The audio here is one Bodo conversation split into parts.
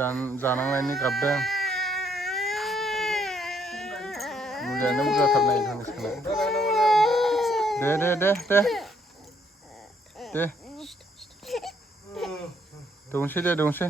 जानांनायनि गाबदों मुलियानो बुरजाथारनाय थांसिगोन दे दंसै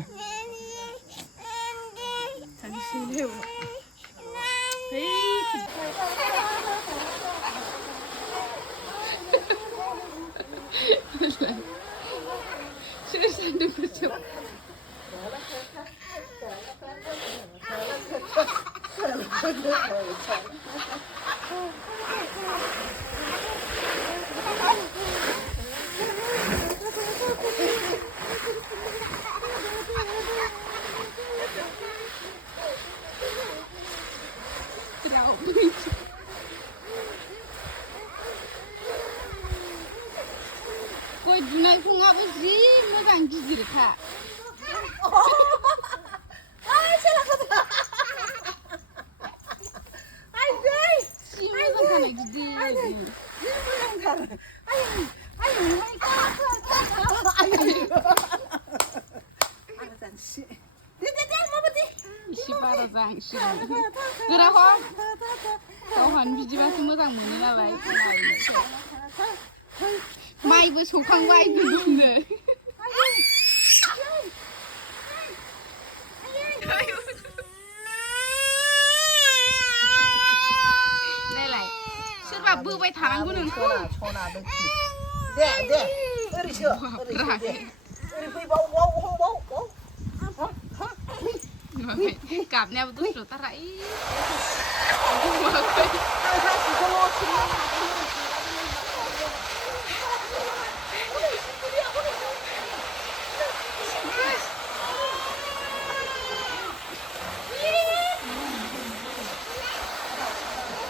गय दुनाय फुङाबो जि मोजां गिदिरखा इसे बारा जाहांसिगोन गोरा हम गावहानो बिदिबासो मोजां मोनो नालाय माइबो सौखांबाय गुबुननो नायलाय सोरबा बोबाय थानांगौ नोंखौ दे ओरैसो ओरै फैबाव गाबनायाबो दुस्र'थारा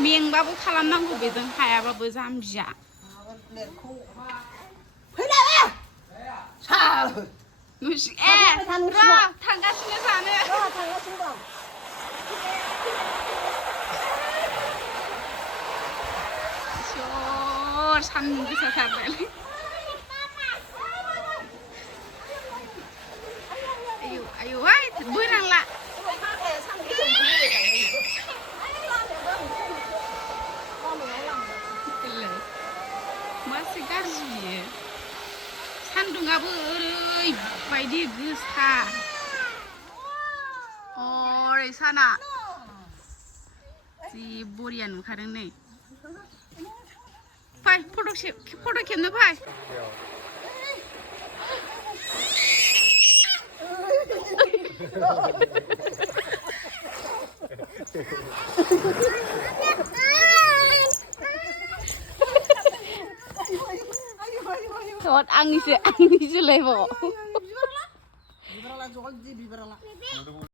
मेंबाबो खालामनांगौ बेजों हायाबाबो जाम्बिया थांगासिनो जानो सान्दुं गोसाथारनायलाय आयौहाय बोनांला मासे गाज्रि बियो सान्दुंआबो ओरैबायदि गोसा ओरै साना जि बरिया नुखादों नै फाय फट' खेबनो फाय आंनिसो लायबाव